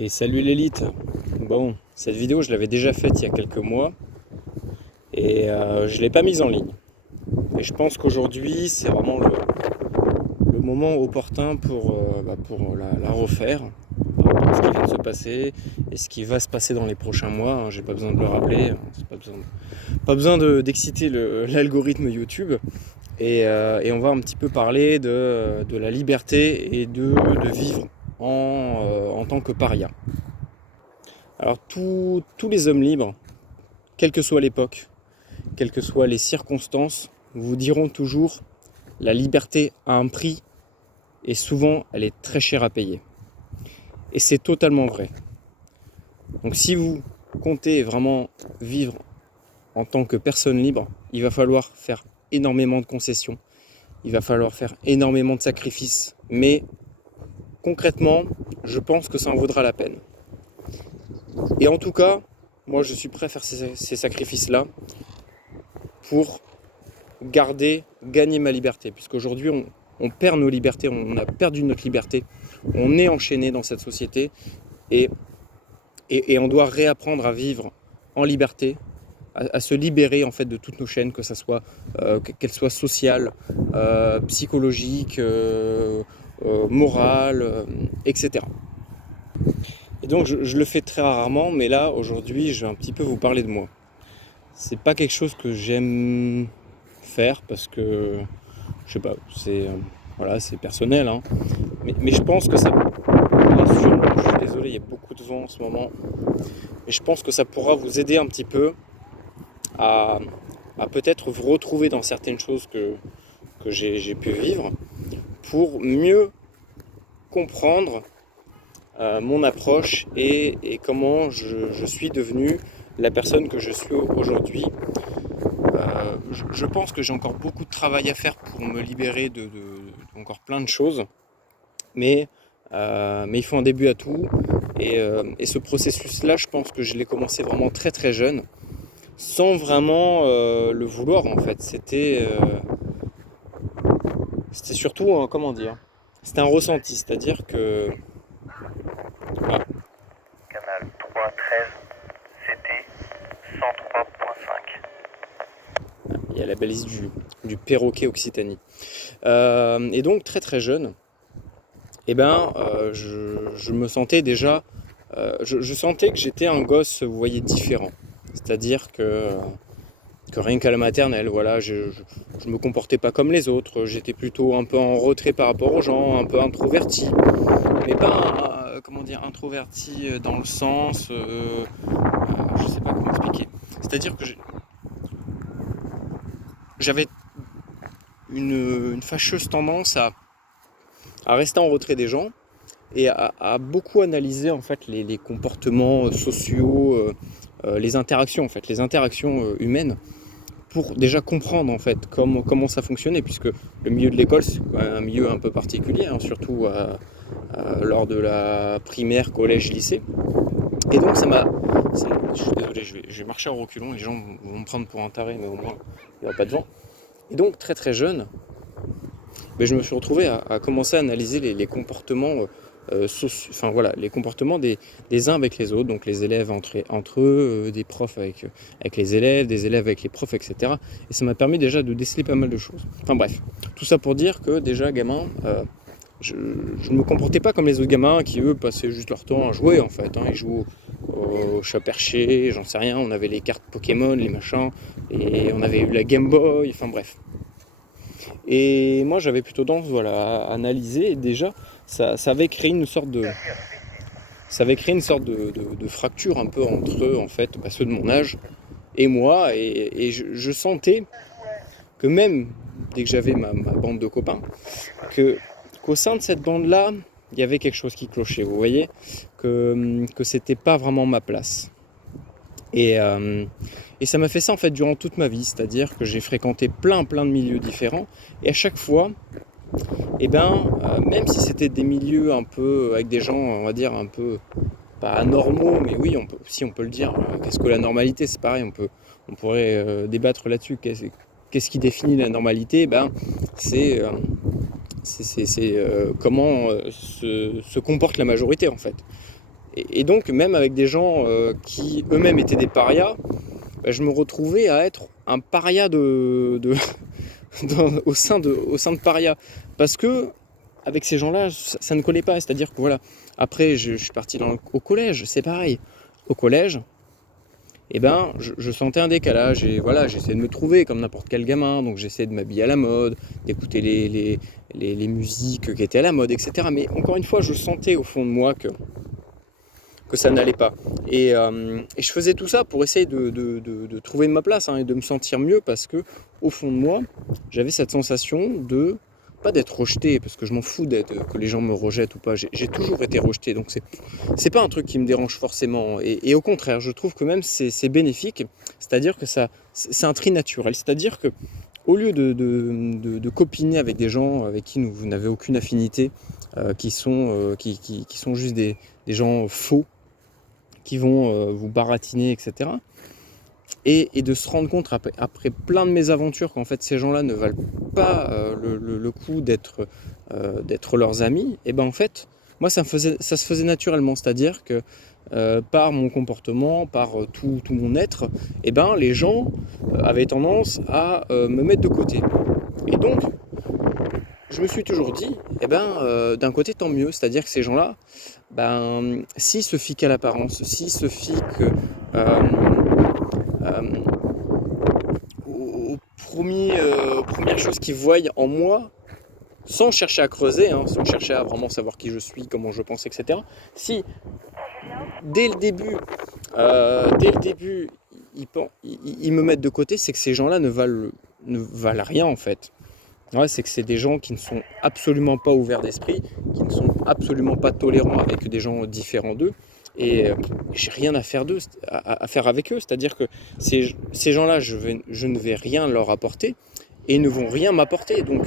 Et salut l'élite. Bon, cette vidéo je l'avais déjà faite il y a quelques mois et je ne l'ai pas mise en ligne. Et je pense qu'aujourd'hui c'est vraiment le moment opportun pour la refaire, par rapport à ce qui vient de se passer et ce qui va se passer dans les prochains mois, hein. J'ai pas besoin de le rappeler, hein. C'est pas besoin d'exciter l'algorithme YouTube. Et on va un petit peu parler de la liberté et de vivre en tant que paria. Alors tous les hommes libres, quelle que soit l'époque, quelles que soient les circonstances, vous diront toujours la liberté a un prix et souvent elle est très chère à payer. Et c'est totalement vrai. Donc si vous comptez vraiment vivre en tant que personne libre, il va falloir faire énormément de concessions, il va falloir faire énormément de sacrifices, mais concrètement, je pense que ça en vaudra la peine. Et en tout cas, moi je suis prêt à faire ces sacrifices-là pour gagner ma liberté. Puisqu'aujourd'hui, on perd nos libertés, on a perdu notre liberté, on est enchaîné dans cette société et, et on doit réapprendre à vivre en liberté, à se libérer en fait de toutes nos chaînes, que ça soit qu'elles soient sociales, psychologiques, morales, etc. Et donc je le fais très rarement, mais là aujourd'hui je vais un petit peu vous parler de moi. C'est pas quelque chose que j'aime faire parce que je sais pas, voilà, c'est personnel, hein. Mais je pense que ça pourra sûrement, je suis désolé, il y a beaucoup de vent en ce moment, mais je pense que ça pourra vous aider un petit peu à, à peut-être vous retrouver dans certaines choses que j'ai pu vivre pour mieux comprendre mon approche et comment je suis devenu la personne que je suis aujourd'hui. Je pense que j'ai encore beaucoup de travail à faire pour me libérer de encore plein de choses, mais il faut un début à tout. Et ce processus-là, je pense que je l'ai commencé vraiment très très jeune, sans vraiment le vouloir en fait. C'était surtout, comment dire, c'était un ressenti, c'est-à-dire que voilà, Canal 313, CT 103.5. il y a la balise du perroquet Occitanie. Et donc très très jeune, je me sentais déjà, je sentais que j'étais un gosse, vous voyez, différent. C'est-à-dire que rien qu'à la maternelle, voilà, je me comportais pas comme les autres, j'étais plutôt un peu en retrait par rapport aux gens, un peu introverti, mais pas, comment dire, introverti dans le sens, je sais pas comment expliquer. C'est-à-dire que j'avais une fâcheuse tendance à rester en retrait des gens et à beaucoup analyser en fait les comportements sociaux, les interactions en fait, les interactions humaines, pour déjà comprendre en fait comment ça fonctionnait, puisque le milieu de l'école c'est un milieu un peu particulier, hein, surtout lors de la primaire, collège, lycée. Et donc je suis désolé, je vais marcher en reculons, les gens vont me prendre pour un taré, mais au moins il n'y aura pas de vent. Et donc très très jeune, je me suis retrouvé à commencer à analyser les comportements enfin voilà, les comportements des uns avec les autres, donc les élèves entre eux, des profs avec les élèves, des élèves avec les profs, etc. Et ça m'a permis déjà de déceler pas mal de choses. Enfin bref, tout ça pour dire que déjà gamin, je ne me comportais pas comme les autres gamins qui eux passaient juste leur temps à jouer en fait, hein. Ils jouaient au chat perché, j'en sais rien, on avait les cartes Pokémon, les machins, et on avait eu la Game Boy, enfin bref. Et moi j'avais plutôt tendance, voilà, à analyser, et déjà ça avait créé une sorte de fracture un peu entre eux, en fait, ceux de mon âge et moi, et je sentais que même dès que j'avais ma bande de copains, qu'au sein de cette bande-là, il y avait quelque chose qui clochait, vous voyez, que c'était pas vraiment ma place. Et, euh, et ça m'a fait ça en fait durant toute ma vie, c'est-à-dire que j'ai fréquenté plein de milieux différents, et à chaque fois, même si c'était des milieux un peu avec des gens, on va dire un peu pas anormaux, mais oui, si on peut le dire. Qu'est-ce que la normalité? C'est pareil, on pourrait débattre là-dessus. Qu'est-ce qui définit la normalité? C'est comment se comporte la majorité en fait. Et donc, même avec des gens qui eux-mêmes étaient des parias, bah, je me retrouvais à être un paria au sein de paria. Parce que, avec ces gens-là, ça ne collait pas. C'est-à-dire que voilà, après, je suis parti au collège, c'est pareil. Au collège, eh ben, je sentais un décalage et voilà, j'essayais de me trouver comme n'importe quel gamin, donc j'essayais de m'habiller à la mode, d'écouter les musiques qui étaient à la mode, etc. Mais encore une fois, je sentais au fond de moi que ça n'allait pas. Et je faisais tout ça pour essayer de trouver ma place hein, et de me sentir mieux parce que au fond de moi, j'avais cette sensation de pas d'être rejeté parce que je m'en fous que les gens me rejettent ou pas. J'ai toujours été rejeté, donc c'est pas un truc qui me dérange forcément. Et au contraire, je trouve que même c'est bénéfique, c'est-à-dire que c'est un tri naturel, c'est-à-dire que au lieu de copiner avec des gens avec qui vous n'avez aucune affinité, qui sont juste des gens faux, qui vont vous baratiner, etc. Et de se rendre compte après plein de mésaventures qu'en fait ces gens-là ne valent pas le coup d'être leurs amis, et ben en fait, moi ça se faisait naturellement, c'est-à-dire que par mon comportement, par tout mon être, et ben les gens avaient tendance à me mettre de côté. Et donc, je me suis toujours dit, eh ben, d'un côté tant mieux, c'est-à-dire que ces gens-là, ben, s'ils se fient qu'à l'apparence, s'ils se fient que euh, premières choses qu'ils voient en moi, sans chercher à creuser, hein, sans chercher à vraiment savoir qui je suis, comment je pense, etc. Si dès le début, ils me mettent de côté, c'est que ces gens-là ne valent rien en fait. Ouais, c'est que c'est des gens qui ne sont absolument pas ouverts d'esprit, qui ne sont absolument pas tolérants avec des gens différents d'eux. Et j'ai rien à faire à faire avec eux. C'est-à-dire que ces gens-là, je ne vais rien leur apporter et ils ne vont rien m'apporter. Donc,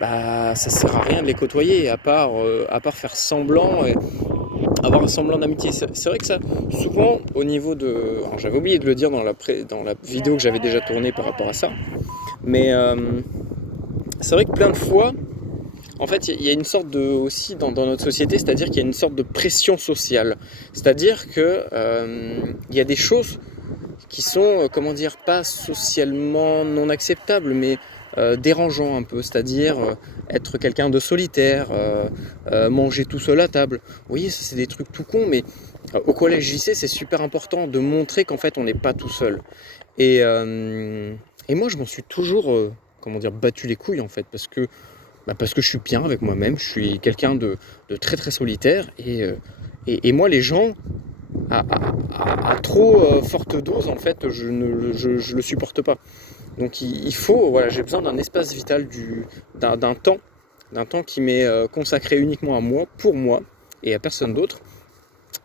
bah, ça sert à rien de les côtoyer, à part faire semblant, et avoir un semblant d'amitié. C'est vrai que ça, souvent, au niveau de... Alors, j'avais oublié de le dire dans la vidéo que j'avais déjà tournée par rapport à ça, mais c'est vrai que plein de fois, en fait, il y a une sorte aussi dans notre société, c'est-à-dire qu'il y a une sorte de pression sociale. C'est-à-dire que il y a des choses qui sont, comment dire, pas socialement non acceptables, mais dérangeants un peu. C'est-à-dire être quelqu'un de solitaire, manger tout seul à table. Vous voyez, ça c'est des trucs tout cons, mais au collège lycée, c'est super important de montrer qu'en fait, on n'est pas tout seul. Et moi, je m'en suis toujours, comment dire, battu les couilles en fait, parce que je suis bien avec moi-même, je suis quelqu'un de très très solitaire et moi les gens à trop forte dose en fait je le supporte pas. Donc il faut, voilà, j'ai besoin d'un espace vital, d'un temps qui m'est consacré uniquement à moi, pour moi et à personne d'autre.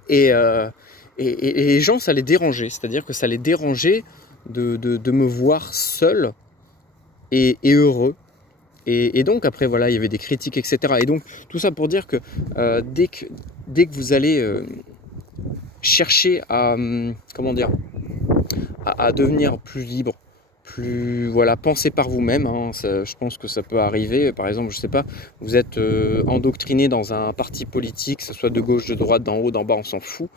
Et, euh, et les gens ça les dérangeait, c'est-à-dire que ça les dérangeait de me voir seul et heureux. Et donc après voilà, il y avait des critiques, etc. Et donc tout ça pour dire que dès que vous allez chercher à comment dire à devenir plus libre, plus voilà, penser par vous-même, hein, je pense que ça peut arriver. Par exemple, je sais pas, vous êtes endoctriné dans un parti politique, que ce soit de gauche, de droite, d'en haut, d'en bas, on s'en fout.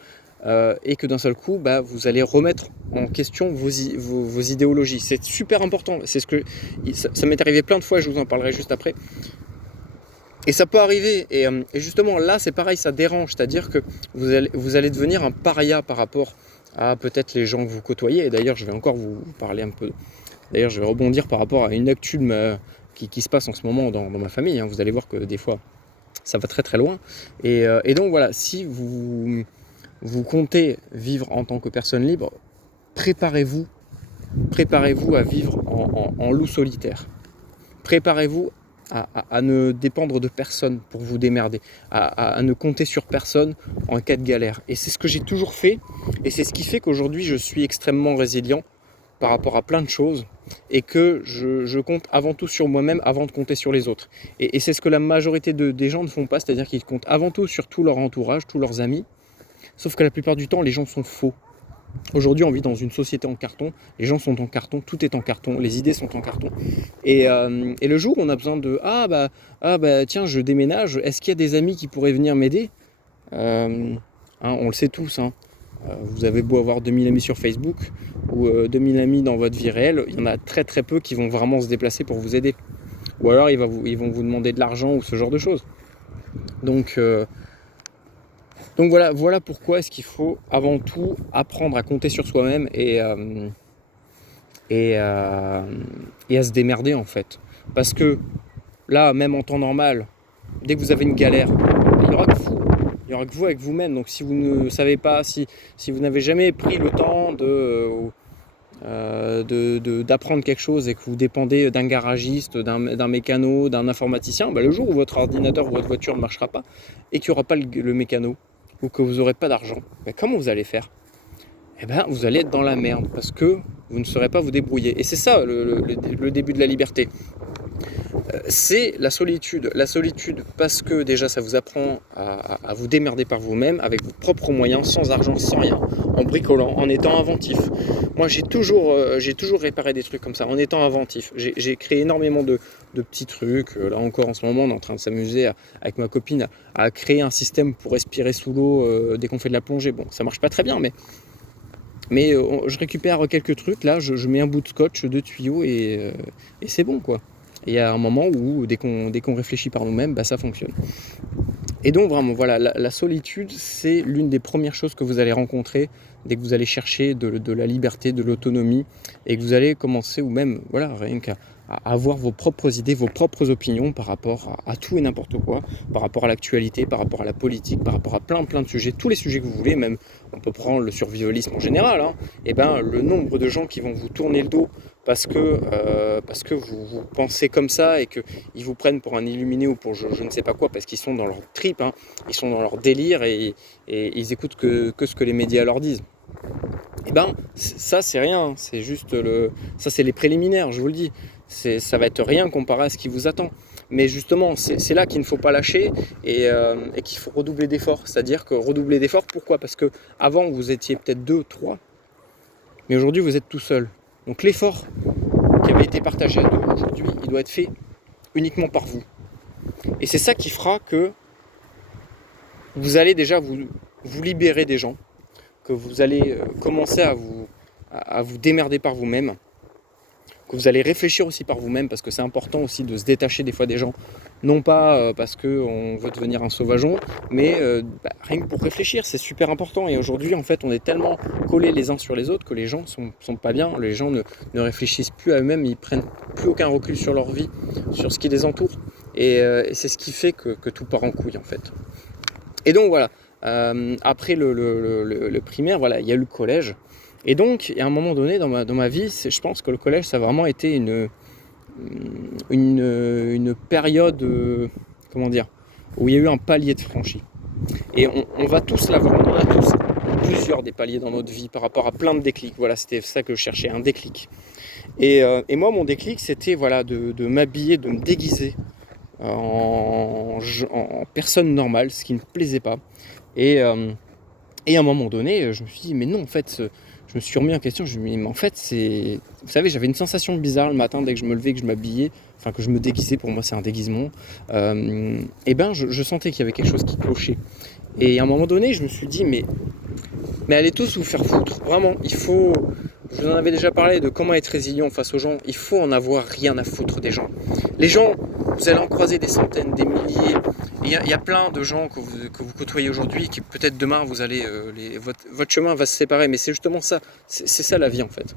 Et que d'un seul coup, bah, vous allez remettre en question vos idéologies. C'est super important. Ça m'est arrivé plein de fois, je vous en parlerai juste après. Et ça peut arriver. Et justement, là, c'est pareil, ça dérange. C'est-à-dire que vous allez devenir un paria par rapport à peut-être les gens que vous côtoyez. Et d'ailleurs, je vais encore vous parler un peu. D'ailleurs, je vais rebondir par rapport à une actu qui se passe en ce moment dans ma famille. Hein. Vous allez voir que des fois, ça va très très loin. Et donc voilà, si vous comptez vivre en tant que personne libre, préparez-vous à vivre en loup solitaire. Préparez-vous à ne dépendre de personne pour vous démerder, à ne compter sur personne en cas de galère. Et c'est ce que j'ai toujours fait, et c'est ce qui fait qu'aujourd'hui je suis extrêmement résilient par rapport à plein de choses, et que je compte avant tout sur moi-même avant de compter sur les autres. Et c'est ce que la majorité des gens ne font pas, c'est-à-dire qu'ils comptent avant tout sur tout leur entourage, tous leurs amis, sauf que la plupart du temps les gens sont faux. Aujourd'hui, on vit dans une société en carton, les gens sont en carton, tout est en carton, les idées sont en carton. Et le jour où on a besoin de « Ah bah tiens, je déménage, est-ce qu'il y a des amis qui pourraient venir m'aider ?» hein, on le sait tous, hein. Vous avez beau avoir 2000 amis sur Facebook ou 2000 amis dans votre vie réelle, il y en a très très peu qui vont vraiment se déplacer pour vous aider. Ou alors ils vont vous demander de l'argent ou ce genre de choses. Donc voilà pourquoi est-ce qu'il faut avant tout apprendre à compter sur soi-même et à se démerder en fait. Parce que là, même en temps normal, dès que vous avez une galère, il n'y aura que vous. Il n'y aura que vous avec vous-même. Donc si vous ne savez pas, si vous n'avez jamais pris le temps d'apprendre quelque chose et que vous dépendez d'un garagiste, d'un mécano, d'un informaticien, le jour où votre ordinateur ou votre voiture ne marchera pas et qu'il n'y aura pas le mécano ou que vous n'aurez pas d'argent, comment vous allez faire ? Vous allez être dans la merde parce que vous ne saurez pas vous débrouiller. Et c'est ça le début de la liberté. C'est la solitude. La solitude parce que déjà ça vous apprend à vous démerder par vous-même avec vos propres moyens, sans argent, sans rien, en bricolant, en étant inventif. Moi j'ai toujours réparé des trucs comme ça, en étant inventif. J'ai créé énormément de petits trucs. Là encore en ce moment on est en train de s'amuser avec ma copine à créer un système pour respirer sous l'eau dès qu'on fait de la plongée. Bon, ça marche pas très bien mais je récupère quelques trucs, là je mets un bout de scotch, 2 tuyaux et c'est bon quoi. Et il y a un moment où dès qu'on réfléchit par nous-mêmes, ça fonctionne. Et donc vraiment voilà, la solitude c'est l'une des premières choses que vous allez rencontrer dès que vous allez chercher de la liberté, de l'autonomie et que vous allez commencer ou même rien qu'à avoir vos propres idées, vos propres opinions par rapport à tout et n'importe quoi, par rapport à l'actualité, par rapport à la politique, par rapport à plein de sujets, tous les sujets que vous voulez, même on peut prendre le survivalisme en général, hein, le nombre de gens qui vont vous tourner le dos parce que vous pensez comme ça et qu'ils vous prennent pour un illuminé ou pour je ne sais pas quoi, parce qu'ils sont dans leur trip, hein, ils sont dans leur délire et ils écoutent que ce que les médias leur disent. Ça c'est rien, c'est juste ça c'est les préliminaires, je vous le dis. Ça va être rien comparé à ce qui vous attend. Mais justement, c'est là qu'il ne faut pas lâcher et qu'il faut redoubler d'efforts. C'est-à-dire que redoubler d'efforts, pourquoi ? Parce que avant vous étiez peut-être 2, 3, mais aujourd'hui vous êtes tout seul. Donc l'effort qui avait été partagé à 2, aujourd'hui, il doit être fait uniquement par vous. Et c'est ça qui fera que vous allez déjà vous libérer des gens, que vous allez commencer à vous démerder par vous-même, que vous allez réfléchir aussi par vous-même, parce que c'est important aussi de se détacher des fois des gens, non pas parce qu'on veut devenir un sauvageon, mais rien que pour réfléchir, c'est super important. Et aujourd'hui, en fait, on est tellement collés les uns sur les autres que les gens sont pas bien, les gens ne réfléchissent plus à eux-mêmes, ils prennent plus aucun recul sur leur vie, sur ce qui les entoure, et c'est ce qui fait que tout part en couille, en fait. Et donc voilà, après le primaire, voilà, il y a eu le collège. Et donc, il y a un moment donné dans ma vie, je pense que le collège, ça a vraiment été une période, où il y a eu un palier de franchi. Et on va tous l'avoir, on a tous plusieurs des paliers dans notre vie par rapport à plein de déclics. Voilà, c'était ça que je cherchais, un déclic. Et moi, mon déclic, c'était de m'habiller, de me déguiser en personne normale, ce qui ne me plaisait pas. Et à un moment donné, je me suis dit, mais non, en fait, je me suis remis en question, je me suis dit, mais en fait, vous savez, j'avais une sensation bizarre le matin dès que je me levais, que je m'habillais, que je me déguisais, pour moi c'est un déguisement, je sentais qu'il y avait quelque chose qui clochait. Et à un moment donné, je me suis dit, mais allez tous vous faire foutre, vraiment, je vous en avais déjà parlé de comment être résilient face aux gens, il faut en avoir rien à foutre des gens. Les gens, vous allez en croiser des centaines, des milliers, il y a plein de gens que vous côtoyez aujourd'hui, qui peut-être demain, votre chemin va se séparer, mais c'est justement ça, c'est ça la vie en fait.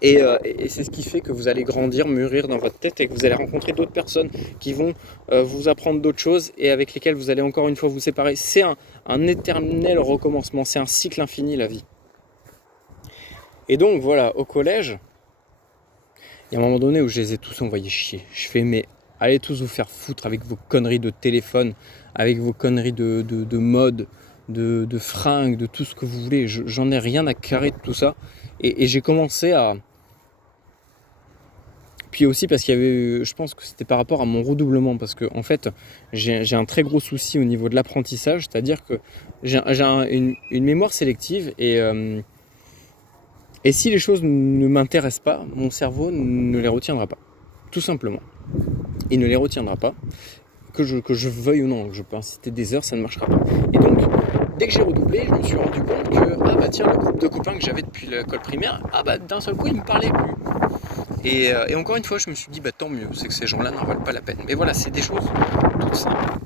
Et c'est ce qui fait que vous allez grandir, mûrir dans votre tête et que vous allez rencontrer d'autres personnes qui vont vous apprendre d'autres choses et avec lesquelles vous allez encore une fois vous séparer. C'est un éternel recommencement, c'est un cycle infini la vie. Et donc voilà, au collège, il y a un moment donné où je les ai tous envoyés chier. Je fais, mais allez tous vous faire foutre avec vos conneries de téléphone, avec vos conneries de mode, de fringues, de tout ce que vous voulez. J'en ai rien à carrer de tout ça. Et j'ai commencé à... Puis aussi parce qu'il y avait, je pense que c'était par rapport à mon redoublement, parce que en fait, j'ai un très gros souci au niveau de l'apprentissage, c'est-à-dire que j'ai une mémoire sélective et si les choses ne m'intéressent pas, mon cerveau ne les retiendra pas, tout simplement. Il ne les retiendra pas, que je veuille ou non, je peux inciter des heures, ça ne marchera pas. Et donc, dès que j'ai redoublé, je me suis rendu compte que, ah bah tiens, le groupe de copains que j'avais depuis l'école primaire, ah bah d'un seul coup, ils me parlaient plus. Et encore une fois, je me suis dit, bah tant mieux, c'est que ces gens-là n'en valent pas la peine. Mais voilà, c'est des choses toutes simples.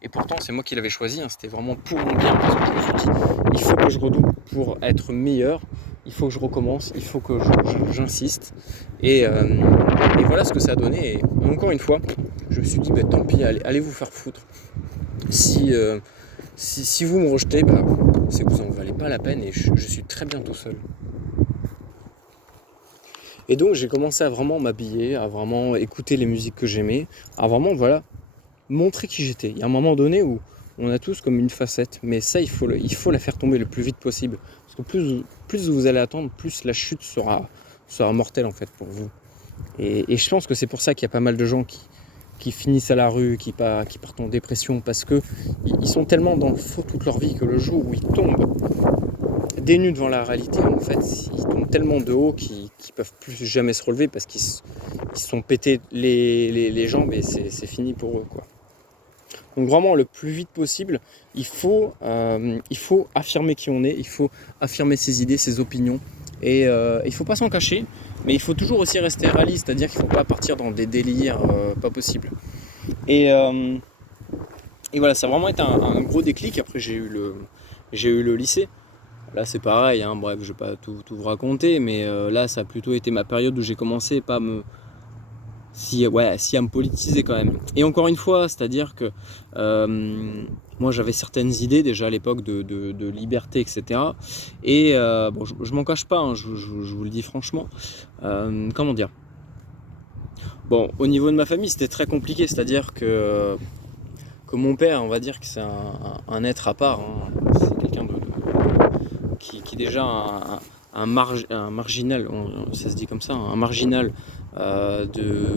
Et pourtant, c'est moi qui l'avais choisi, hein, c'était vraiment pour mon bien, parce que je me suis dit, il faut que je redouble pour être meilleur, il faut que je recommence, il faut que j'insiste. Et voilà ce que ça a donné. Et encore une fois, je me suis dit, bah tant pis, allez vous faire foutre. Si vous me rejetez, bah, c'est que vous n'en valez pas la peine et je suis très bien tout seul. Et donc j'ai commencé à vraiment m'habiller, à vraiment écouter les musiques que j'aimais, à vraiment montrer qui j'étais. Il y a un moment donné où on a tous comme une facette, mais ça il faut la faire tomber le plus vite possible. Parce que plus vous allez attendre, plus la chute sera mortelle en fait pour vous. Et je pense que c'est pour ça qu'il y a pas mal de gens qui finissent à la rue, qui partent en dépression, parce que ils sont tellement dans le faux toute leur vie que le jour où ils tombent dénus devant la réalité, en fait, ils tombent tellement de haut qu'ils peuvent plus jamais se relever parce qu'ils se sont pétés les jambes et c'est fini pour eux, quoi. Donc vraiment le plus vite possible, il faut affirmer qui on est, il faut affirmer ses idées, ses opinions et il ne faut pas s'en cacher, mais il faut toujours aussi rester réaliste, c'est-à-dire qu'il ne faut pas partir dans des délires pas possibles. Et voilà, ça a vraiment été un gros déclic. Après j'ai eu le lycée. Là c'est pareil, hein, bref, je vais pas tout vous raconter, mais là ça a plutôt été ma période où j'ai commencé pas à à me politiser quand même. Et encore une fois, c'est-à-dire que moi j'avais certaines idées déjà à l'époque de liberté, etc. Et bon, je m'en cache pas, hein, je vous le dis franchement. Comment dire ? Bon, au niveau de ma famille, c'était très compliqué, c'est-à-dire que mon père, on va dire que c'est un être à part, hein. C'est quelqu'un qui est déjà un marginal, ça se dit comme ça, un marginal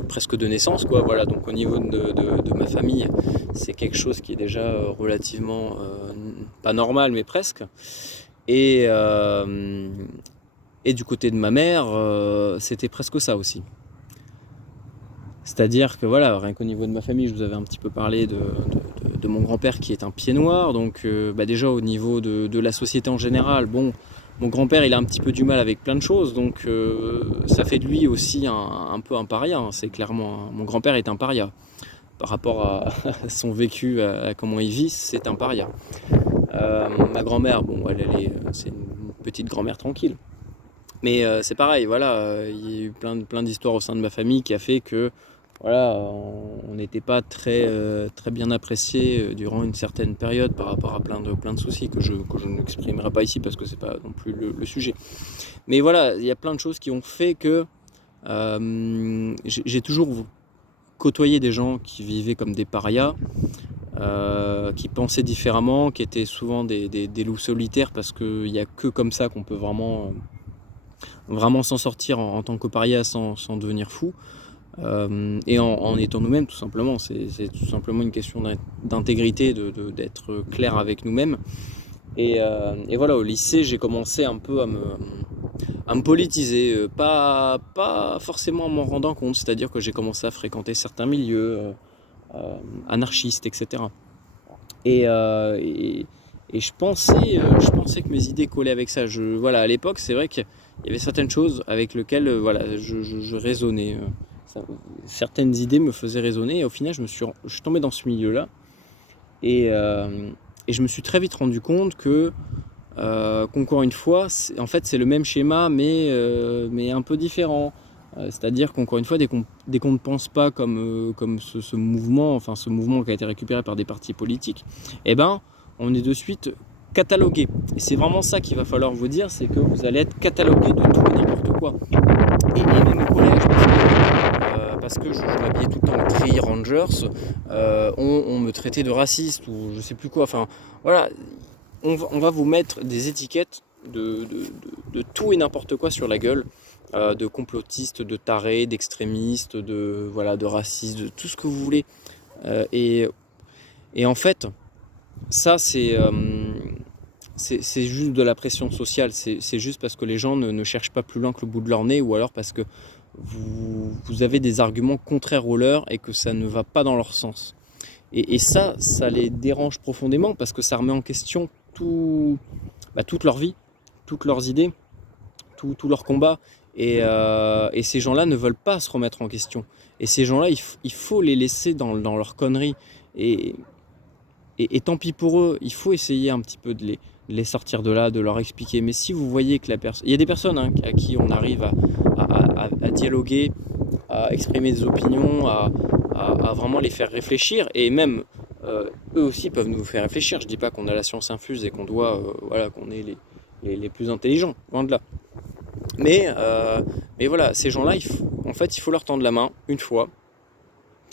presque de naissance, quoi. Voilà, donc au niveau de ma famille, c'est quelque chose qui est déjà relativement pas normal, mais presque. Et du côté de ma mère, c'était presque ça aussi. C'est-à-dire que voilà, rien qu'au niveau de ma famille, je vous avais un petit peu parlé de mon grand-père qui est un pied noir. Donc déjà au niveau de la société en général, bon, mon grand-père il a un petit peu du mal avec plein de choses. Donc ça fait de lui aussi un peu un paria, hein, c'est clairement. Mon grand-père est un paria. Par rapport à son vécu, à comment il vit, c'est un paria. Ma grand-mère, bon, c'est une petite grand-mère tranquille. Mais c'est pareil, voilà, il y a eu plein d'histoires au sein de ma famille qui a fait que voilà, on n'était pas très bien apprécié durant une certaine période par rapport à plein de soucis que je n'exprimerai pas ici parce que c'est pas non plus le sujet. Mais voilà, il y a plein de choses qui ont fait que j'ai toujours côtoyé des gens qui vivaient comme des parias, qui pensaient différemment, qui étaient souvent des loups solitaires parce qu'il n'y a que comme ça qu'on peut vraiment s'en sortir en tant que paria sans devenir fou. Et en étant nous-mêmes tout simplement, c'est tout simplement une question d'intégrité, d'être clair avec nous-mêmes. Et voilà, au lycée j'ai commencé un peu à me politiser, pas forcément en m'en rendant compte, c'est-à-dire que j'ai commencé à fréquenter certains milieux anarchistes, etc. Et je pensais que mes idées collaient avec ça. Voilà, à l'époque c'est vrai qu'il y avait certaines choses avec lesquelles voilà, je raisonnais. Certaines idées me faisaient raisonner et au final je suis tombé dans ce milieu-là et je me suis très vite rendu compte qu'encore une fois en fait c'est le même schéma mais un peu différent, c'est-à-dire qu'encore une fois dès qu'on ne pense pas comme ce mouvement, enfin ce mouvement qui a été récupéré par des partis politiques, eh ben on est de suite catalogué. Et c'est vraiment ça qu'il va falloir vous dire, c'est que vous allez être catalogué de tout et n'importe quoi. Et même au collège, parce que je m'habillais tout le temps en tri Rangers, on me traitait de raciste ou je sais plus quoi. Enfin voilà, on va vous mettre des étiquettes de tout et n'importe quoi sur la gueule, de complotistes, de tarés, d'extrémistes, de racistes, de tout ce que vous voulez. Et en fait, ça c'est juste de la pression sociale, c'est juste parce que les gens ne cherchent pas plus loin que le bout de leur nez, ou alors parce que vous avez des arguments contraires aux leurs et que ça ne va pas dans leur sens. Et ça les dérange profondément parce que ça remet en question toute leur vie, toutes leurs idées, tout leur combat. Et ces gens-là ne veulent pas se remettre en question. Et ces gens-là, il faut les laisser dans leur connerie. Et, et tant pis pour eux, il faut essayer un petit peu de les sortir de là, de leur expliquer. Mais si vous voyez que la personne... Il y a des personnes à qui on arrive à dialoguer, à exprimer des opinions, à vraiment les faire réfléchir. Et même, eux aussi peuvent nous faire réfléchir. Je dis pas qu'on a la science infuse et qu'on doit, qu'on est les plus intelligents, loin de là. Mais voilà, ces gens-là, en fait, il faut leur tendre la main une fois.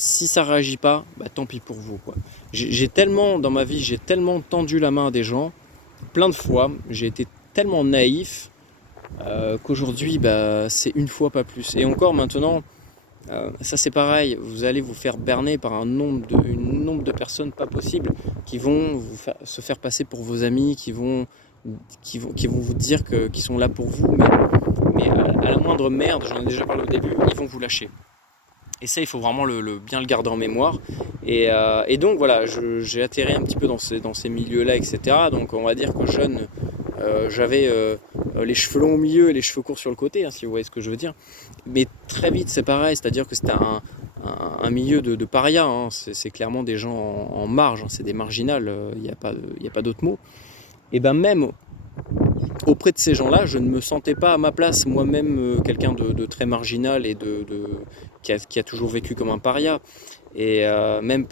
Si ça réagit pas, tant pis pour vous, quoi. Dans ma vie, j'ai tellement tendu la main à des gens, plein de fois, j'ai été tellement naïf qu'aujourd'hui, c'est une fois, pas plus. Et encore maintenant, ça c'est pareil, vous allez vous faire berner par un nombre de personnes pas possible qui vont se faire passer pour vos amis, qui vont vous dire qu'ils sont là pour vous, mais à la moindre merde, j'en ai déjà parlé au début, ils vont vous lâcher. Et ça, il faut vraiment bien le garder en mémoire. Et donc voilà, j'ai atterri un petit peu dans ces milieux-là, etc. Donc on va dire que jeune, j'avais les cheveux longs au milieu et les cheveux courts sur le côté, hein, si vous voyez ce que je veux dire. Mais très vite, c'est pareil, c'est-à-dire que c'était un milieu de parias, hein. C'est clairement des gens en marge, hein, c'est des marginales, il n'y a pas d'autre mot. Et même auprès de ces gens-là, je ne me sentais pas à ma place, moi-même quelqu'un de très marginal et qui a toujours vécu comme un paria. Et même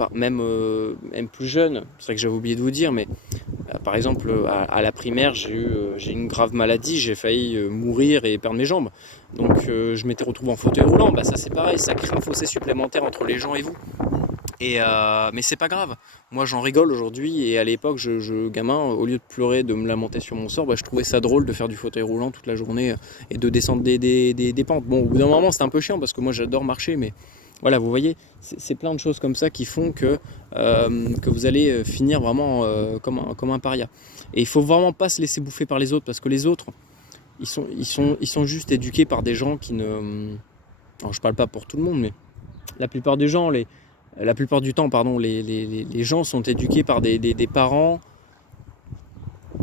plus jeune, c'est vrai que j'avais oublié de vous dire, mais par exemple à la primaire, j'ai une grave maladie, j'ai failli mourir et perdre mes jambes. Donc je m'étais retrouvé en fauteuil roulant, ça c'est pareil, ça crée un fossé supplémentaire entre les gens et vous. Mais c'est pas grave, moi j'en rigole aujourd'hui et à l'époque, gamin, au lieu de pleurer, de me lamenter sur mon sort, je trouvais ça drôle de faire du fauteuil roulant toute la journée et de descendre des pentes. Bon, au bout d'un moment c'était un peu chiant parce que moi j'adore marcher, mais voilà, vous voyez, c'est plein de choses comme ça qui font que vous allez finir vraiment comme un paria. Et il faut vraiment pas se laisser bouffer par les autres parce que les autres, ils sont juste éduqués par des gens qui ne... Alors je parle pas pour tout le monde, mais la plupart des gens, la plupart du temps, pardon, les gens sont éduqués par des parents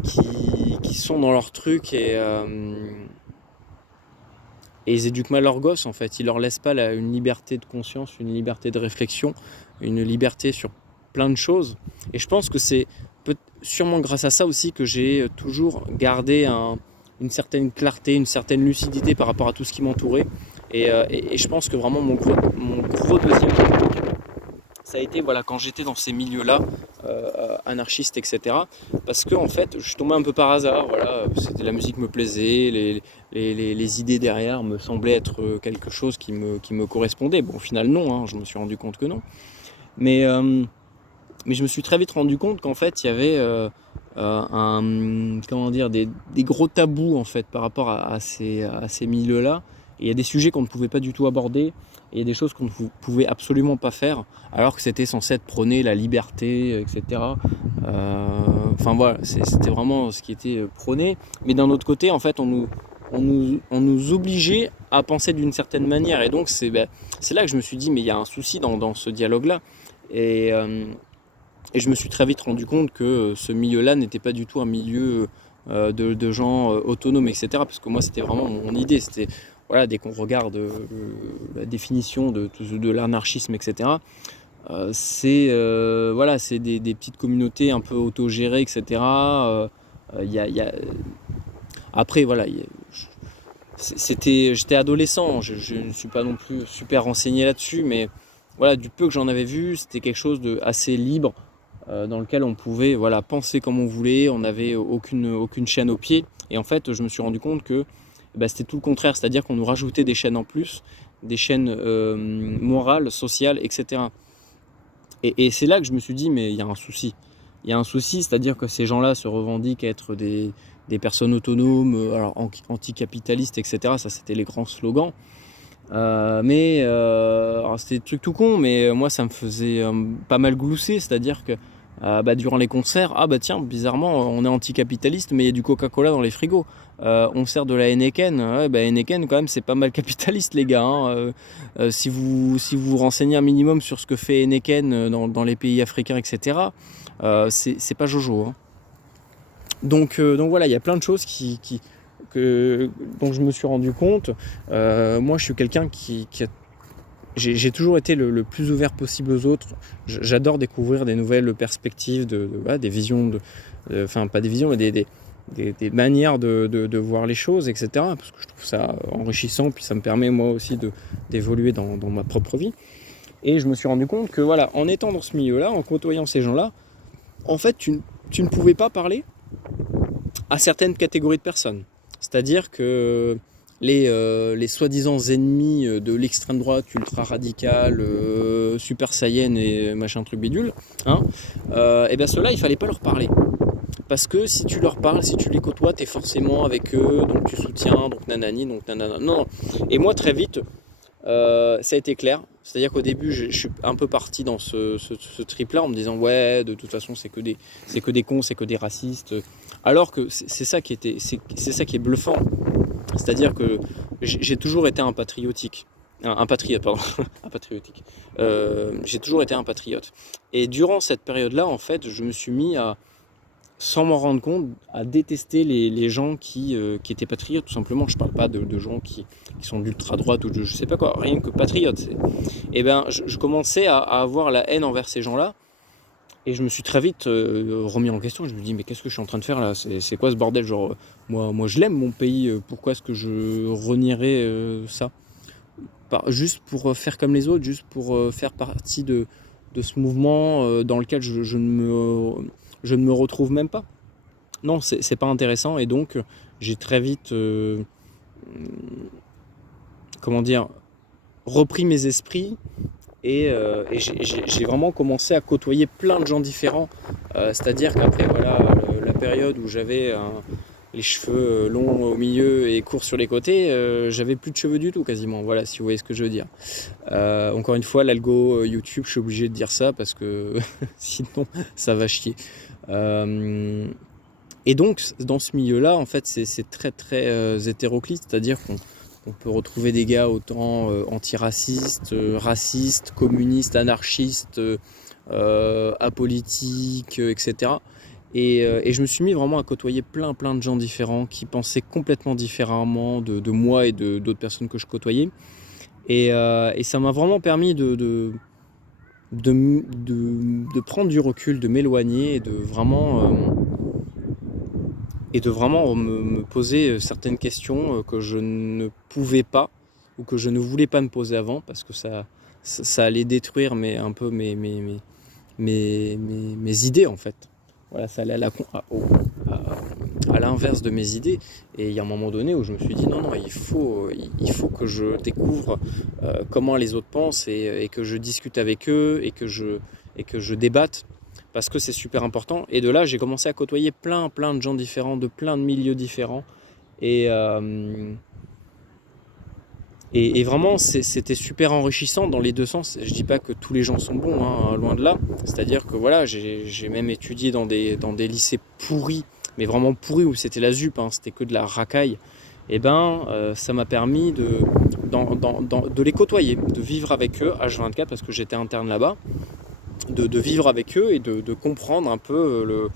qui sont dans leur truc et ils éduquent mal leurs gosses en fait. Ils leur laissent pas une liberté de conscience, une liberté de réflexion, une liberté sur plein de choses. Et je pense que c'est sûrement grâce à ça aussi que j'ai toujours gardé une certaine clarté, une certaine lucidité par rapport à tout ce qui m'entourait. Et je pense que vraiment mon gros deuxième ça a été quand j'étais dans ces milieux-là, anarchistes, etc. Parce que en fait, je suis tombé un peu par hasard. C'était la musique me plaisait, les idées derrière me semblaient être quelque chose qui me correspondait. Bon, au final, non. Hein, je me suis rendu compte que non. Mais je me suis très vite rendu compte qu'en fait, il y avait des gros tabous en fait par rapport à ces milieux-là. Et il y a des sujets qu'on ne pouvait pas du tout aborder. Et il y a des choses qu'on ne pouvait absolument pas faire, alors que c'était censé être prôner la liberté, etc. C'était vraiment ce qui était prôné. Mais d'un autre côté, en fait, on nous obligeait à penser d'une certaine manière. Et donc, c'est là que je me suis dit, mais il y a un souci dans ce dialogue-là. Et je me suis très vite rendu compte que ce milieu-là n'était pas du tout un milieu de gens autonomes, etc. Parce que moi, c'était vraiment mon idée. C'était, dès qu'on regarde la définition de l'anarchisme, etc., c'est des petites communautés un peu autogérées, etc. Après, j'étais adolescent, je ne suis pas non plus super renseigné là-dessus, mais du peu que j'en avais vu, c'était quelque chose de assez libre, dans lequel on pouvait penser comme on voulait, on n'avait aucune chaîne au pied. Et en fait, je me suis rendu compte que c'était tout le contraire, c'est-à-dire qu'on nous rajoutait des chaînes en plus, des chaînes morales, sociales, etc. Et c'est là que je me suis dit, mais il y a un souci. Il y a un souci, c'est-à-dire que ces gens-là se revendiquent être des personnes autonomes, anticapitalistes, etc. Ça, c'était les grands slogans. Alors c'était des trucs tout con, mais moi ça me faisait pas mal glousser, c'est-à-dire que durant les concerts, tiens, bizarrement on est anticapitaliste mais il y a du Coca-Cola dans les frigos, on sert de la Heineken, Heineken quand même c'est pas mal capitaliste les gars, hein. Si vous renseignez un minimum sur ce que fait Heineken dans les pays africains, etc., c'est pas Jojo, hein. Donc voilà, il y a plein de choses dont je me suis rendu compte. Moi, je suis quelqu'un qui a j'ai toujours été le plus ouvert possible aux autres. J'adore découvrir des nouvelles perspectives, voilà, des visions, enfin pas des visions, mais des manières de voir les choses, etc. Parce que je trouve ça enrichissant, puis ça me permet moi aussi d'évoluer dans ma propre vie. Et je me suis rendu compte que voilà, en étant dans ce milieu-là, en côtoyant ces gens-là, en fait, tu ne pouvais pas parler à certaines catégories de personnes. C'est-à-dire que les soi-disant ennemis de l'extrême droite ultra radicale, super saiyan et machin truc bidule, hein, et bien ceux-là, il fallait pas leur parler. Parce que si tu leur parles, si tu les côtoies, tu es forcément avec eux, donc tu soutiens, donc nanani, donc nanana. Non. Et moi, très vite, ça a été clair. C'est-à-dire qu'au début, je suis un peu parti dans ce trip-là en me disant ouais, de toute façon, c'est que des cons, c'est que des racistes. Alors que c'est ça qui est bluffant. C'est-à-dire que j'ai toujours été un patriotique. Un patriote, pardon. Un patriotique. J'ai toujours été un patriote. Et durant cette période-là, en fait, je me suis mis sans m'en rendre compte, à détester les gens qui étaient patriotes, tout simplement. Je parle pas de gens qui sont d'ultra-droite ou de je sais pas quoi, rien que patriotes. Et ben, je commençais à avoir la haine envers ces gens-là, et je me suis très vite remis en question. Je me dis, mais qu'est-ce que je suis en train de faire là ? C'est quoi ce bordel ? Genre, moi je l'aime mon pays, pourquoi est-ce que je renierais ça ? Juste pour faire comme les autres, juste pour faire partie de ce mouvement dans lequel je ne me retrouve même pas. Non, c'est pas intéressant, et donc j'ai très vite repris mes esprits, et j'ai vraiment commencé à côtoyer plein de gens différents. C'est-à-dire qu'après voilà, la période où j'avais les cheveux longs au milieu et courts sur les côtés, j'avais plus de cheveux du tout quasiment, voilà, si vous voyez ce que je veux dire. Encore une fois, l'algo YouTube, je suis obligé de dire ça parce que sinon ça va chier. Et donc dans ce milieu-là, en fait, c'est très très hétéroclite, c'est-à-dire qu'on peut retrouver des gars autant antiracistes, racistes, communistes, anarchistes, apolitiques, etc. Et je me suis mis vraiment à côtoyer plein de gens différents qui pensaient complètement différemment de moi et d'autres personnes que je côtoyais. Et ça m'a vraiment permis de prendre du recul, de m'éloigner et de vraiment me poser certaines questions que je ne pouvais pas ou que je ne voulais pas me poser avant, parce que ça allait détruire un peu mes idées en fait. Voilà, ça allait à l'inverse de mes idées. Et il y a un moment donné où je me suis dit non, il faut que je découvre comment les autres pensent, et que je discute avec eux, et que je débatte, parce que c'est super important. Et de là, j'ai commencé à côtoyer plein de gens différents, de plein de milieux différents. Et vraiment, c'était super enrichissant dans les deux sens. Je dis pas que tous les gens sont bons, hein, loin de là. C'est-à-dire que voilà, j'ai même étudié dans des lycées pourris, mais vraiment pourris, où c'était la ZUP, hein, c'était que de la racaille. Et ça m'a permis de les côtoyer, de vivre avec eux H24, parce que j'étais interne là-bas, de vivre avec eux et de comprendre un peu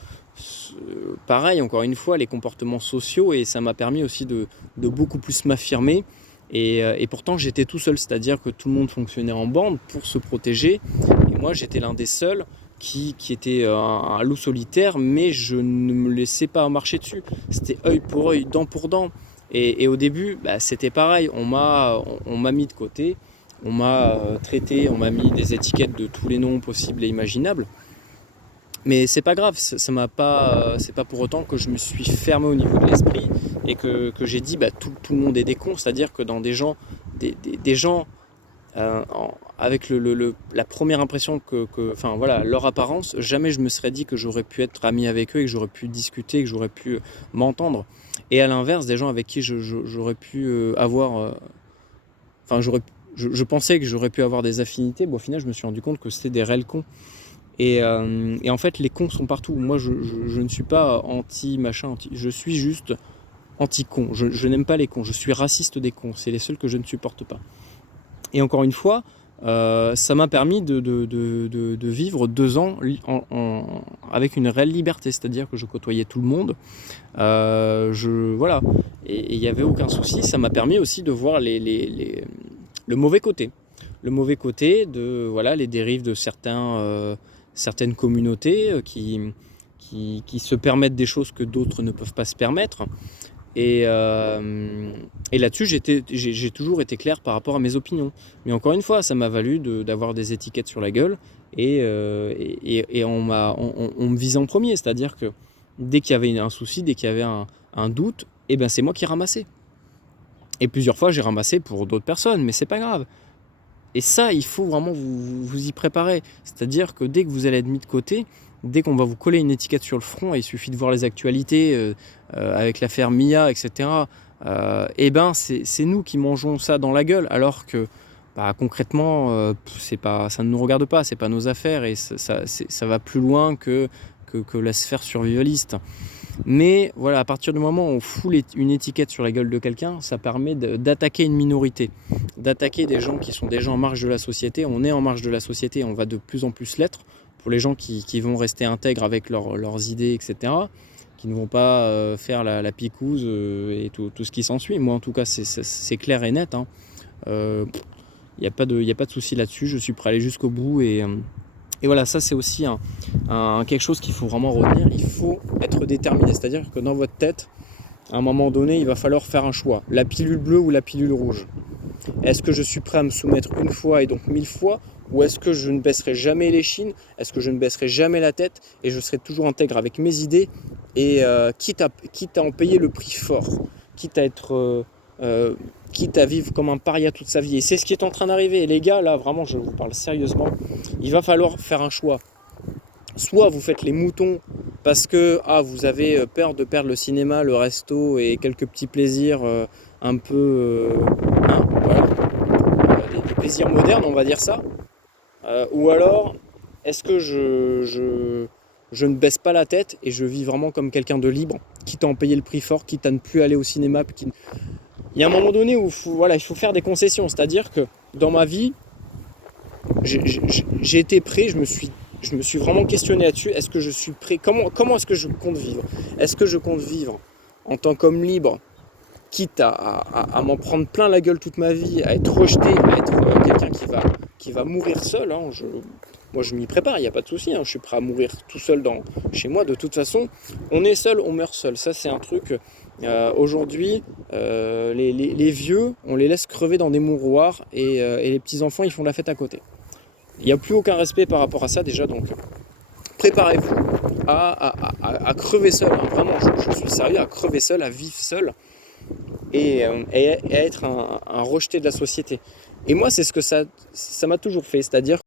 pareil, encore une fois, les comportements sociaux. Et ça m'a permis aussi de beaucoup plus m'affirmer. Et pourtant j'étais tout seul, c'est-à-dire que tout le monde fonctionnait en bande pour se protéger, et moi j'étais l'un des seuls qui était un loup solitaire, mais je ne me laissais pas marcher dessus. C'était œil pour œil, dent pour dent. Et au début, c'était pareil, on m'a mis de côté, on m'a traité, on m'a mis des étiquettes de tous les noms possibles et imaginables. Mais c'est pas grave, ça m'a pas, c'est pas pour autant que je me suis fermé au niveau de l'esprit, et que j'ai dit tout le monde est des cons. C'est-à-dire que dans des gens avec la première impression enfin voilà, leur apparence, jamais je me serais dit que j'aurais pu être ami avec eux, et que j'aurais pu discuter, que j'aurais pu m'entendre. Et à l'inverse, des gens avec qui j'aurais pu avoir, je pensais que j'aurais pu avoir des affinités, au final je me suis rendu compte que c'était des réels cons. Et en fait, les cons sont partout. Moi, je ne suis pas je suis juste anti-con. Je n'aime pas les cons. Je suis raciste des cons. C'est les seuls que je ne supporte pas. Et encore une fois, ça m'a permis de vivre 2 ans avec une réelle liberté, c'est-à-dire que je côtoyais tout le monde, voilà, et il n'y avait aucun souci. Ça m'a permis aussi de voir le mauvais côté. Le mauvais côté de voilà, les dérives de certaines communautés qui se permettent des choses que d'autres ne peuvent pas se permettre. Et là-dessus, j'ai toujours été clair par rapport à mes opinions. Mais encore une fois, ça m'a valu d'avoir des étiquettes sur la gueule et on me visait en premier. C'est-à-dire que dès qu'il y avait un souci, dès qu'il y avait un doute, eh ben c'est moi qui ramassais. Et plusieurs fois, j'ai ramassé pour d'autres personnes, mais c'est pas grave. Et ça, il faut vraiment vous y préparer. C'est-à-dire que dès que vous allez être mis de côté, dès qu'on va vous coller une étiquette sur le front, et il suffit de voir les actualités avec l'affaire Mia, etc., eh ben c'est nous qui mangeons ça dans la gueule, alors que bah, concrètement, ça ne nous regarde pas, c'est pas nos affaires, et ça va plus loin que la sphère survivaliste. Mais voilà, à partir du moment où on fout une étiquette sur la gueule de quelqu'un, ça permet d'attaquer une minorité, d'attaquer des gens qui sont déjà en marge de la société. On est en marge de la société, on va de plus en plus l'être pour les gens qui vont rester intègres avec leurs idées, etc., qui ne vont pas faire la picouse et tout ce qui s'ensuit. Moi, en tout cas, c'est clair et net. Il n'y a pas de souci là-dessus, je suis prêt à aller jusqu'au bout. Et voilà, ça c'est aussi quelque chose qu'il faut vraiment retenir. Il faut être déterminé, c'est-à-dire que dans votre tête, à un moment donné, il va falloir faire un choix. La pilule bleue ou la pilule rouge. Est-ce que je suis prêt à me soumettre une fois et donc 1000 fois, ou est-ce que je ne baisserai jamais les chines? Est-ce que je ne baisserai jamais la tête et je serai toujours intègre avec mes idées, et quitte à en payer le prix fort, quitte à vivre comme un paria toute sa vie. Et c'est ce qui est en train d'arriver. Et les gars, là, vraiment, je vous parle sérieusement, il va falloir faire un choix. Soit vous faites les moutons parce que vous avez peur de perdre le cinéma, le resto et quelques petits plaisirs un peu... voilà, des plaisirs modernes, on va dire ça. Ou alors, est-ce que je ne baisse pas la tête et je vis vraiment comme quelqu'un de libre, quitte à en payer le prix fort, quitte à ne plus aller au cinéma. Il y a un moment donné où il faut faire des concessions. C'est-à-dire que dans ma vie, j'ai été prêt, je me suis vraiment questionné là-dessus. Est-ce que je suis prêt? Comment est-ce que je compte vivre? Est-ce que je compte vivre en tant qu'homme libre, quitte à m'en prendre plein la gueule toute ma vie, à être rejeté, à être quelqu'un qui va mourir seul, moi je m'y prépare, il n'y a pas de souci, je suis prêt à mourir tout seul chez moi. De toute façon, on est seul, on meurt seul. Ça c'est un truc, aujourd'hui, les vieux, on les laisse crever dans des mouroirs, et les petits-enfants, ils font la fête à côté. Il n'y a plus aucun respect par rapport à ça déjà, donc préparez-vous à crever seul, vraiment, je suis sérieux, à crever seul, à vivre seul, et à être un rejeté de la société. Et moi, c'est ce que ça m'a toujours fait, c'est-à-dire